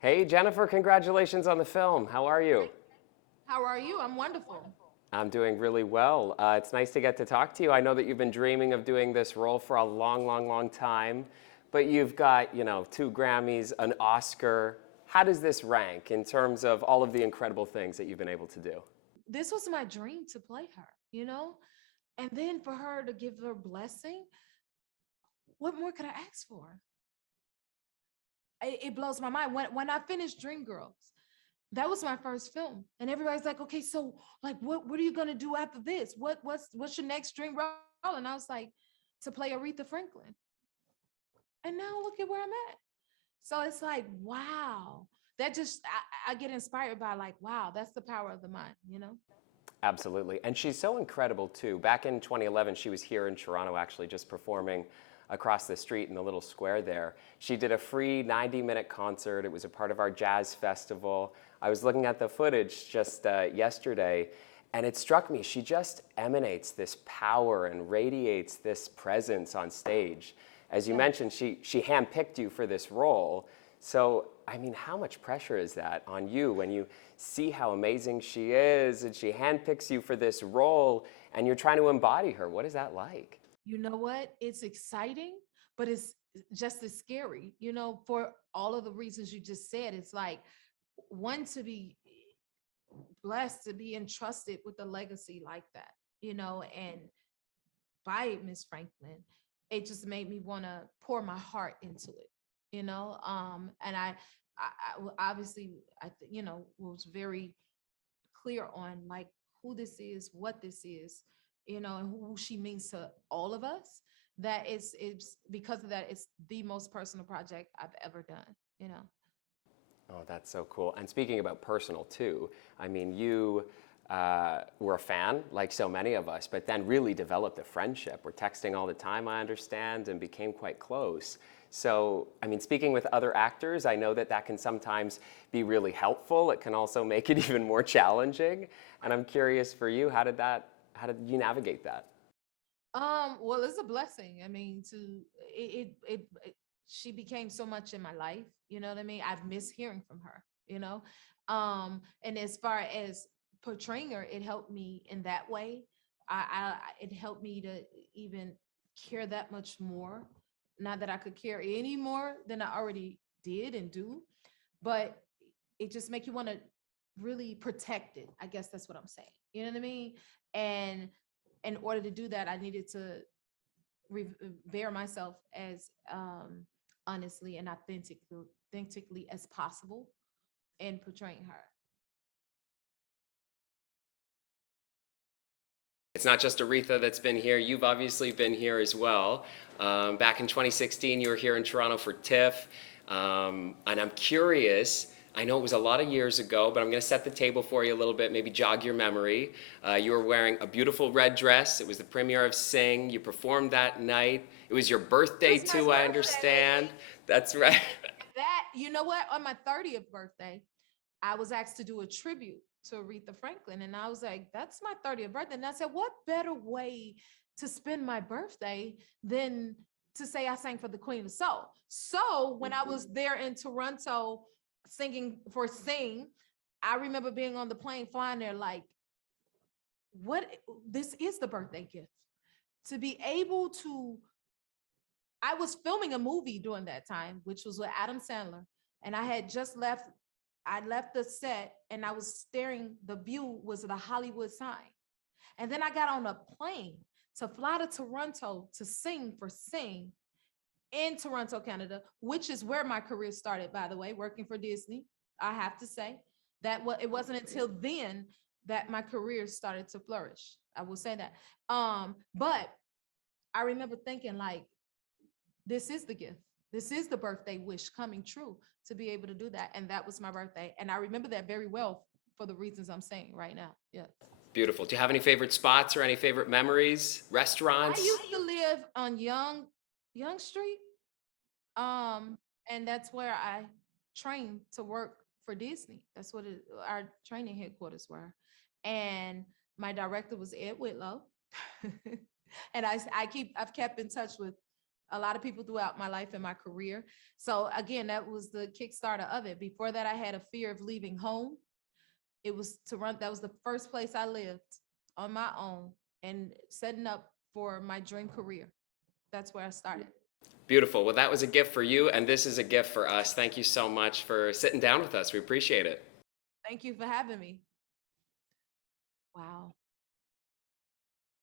Hey, Jennifer, congratulations on the film. How are you? How are you? I'm wonderful. I'm doing really well. It's nice to get to talk to you. I know that you've been dreaming of doing this role for a long, long, long time, but you've got, two Grammys, an Oscar. How does this rank in terms of all of the incredible things that you've been able to do? This was my dream to play her. And then for her to give her blessing, what more could I ask for? It blows my mind. When I finished Dreamgirls, that was my first film, and everybody's like, "Okay, so like, what are you gonna do after this? What's your next dream role?" And I was like, "To play Aretha Franklin." And now look at where I'm at. So it's like, wow. That just I get inspired by like, wow, that's the power of the mind. Absolutely. And she's so incredible too. Back in 2011, she was here in Toronto actually just performing across the street in the little square there. She did a free 90-minute concert. It was a part of our jazz festival. I was looking at the footage just yesterday, and it struck me. She just emanates this power and radiates this presence on stage. As you Yeah. mentioned, she handpicked you for this role. So, I mean, how much pressure is that on you when you see how amazing she is and she handpicks you for this role and you're trying to embody her? What is that like? You know what? It's exciting, but it's just as scary, for all of the reasons you just said. It's like one to be blessed to be entrusted with a legacy like that, and by Miss Franklin, it just made me want to pour my heart into it. And obviously was very clear on like who this is, what this is, and who she means to all of us. That it's because of that, it's the most personal project I've ever done. Oh, that's so cool. And speaking about personal too, I mean, you were a fan, like so many of us, but then really developed a friendship. We're texting all the time, I understand, and became quite close. So, I mean, speaking with other actors, I know that that can sometimes be really helpful. It can also make it even more challenging. And I'm curious for you, how did you navigate that? Well, it's a blessing. I mean, she became so much in my life. You know what I mean? I've missed hearing from her. And as far as portraying her, it helped me in that way. It helped me to even care that much more. Not that I could care any more than I already did and do, but it just make you want to really protect it. I guess that's what I'm saying. You know what I mean? And in order to do that, I needed to revere myself as honestly and authentically as possible in portraying her. It's not just Aretha that's been here. You've obviously been here as well. Back in 2016, you were here in Toronto for TIFF. And I'm curious, I know it was a lot of years ago, but I'm going to set the table for you a little bit, maybe jog your memory. You were wearing a beautiful red dress. It was the premiere of Sing. You performed that night. It was your It birthday was my too, I understand. birthday. That's right. That, you know what? On my 30th birthday, I was asked to do a tribute to Aretha Franklin. And I was like, that's my 30th birthday. And I said, what better way to spend my birthday than to say I sang for the Queen of Soul? So when I was there in Toronto singing for Sing, I remember being on the plane flying there like, what this is the birthday gift. To be able to, I was filming a movie during that time, which was with Adam Sandler. And I left the set and I was staring, the view was the Hollywood sign. And then I got on a plane to fly to Toronto to sing for Sing in Toronto, Canada, which is where my career started, by the way, working for Disney. I have to say that it wasn't until then that my career started to flourish. I will say that. But I remember thinking like, this is the gift. This is the birthday wish coming true to be able to do that. And that was my birthday. And I remember that very well for the reasons I'm saying right now. Yeah. Beautiful. Do you have any favorite spots or any favorite memories? I Restaurants? used to live on Young Street. Um, and that's where I trained to work for Disney. That's what our training headquarters were. And my director was Ed Whitlow. And I've kept in touch with a lot of people throughout my life and my career. So again, that was the Kickstarter of it. Before that, I had a fear of leaving home. It was to run, that was the first place I lived on my own and setting up for my dream career. That's where I started. Beautiful. Well, that was a gift for you, and this is a gift for us. Thank you so much for sitting down with us. We appreciate it. Thank you for having me. Wow.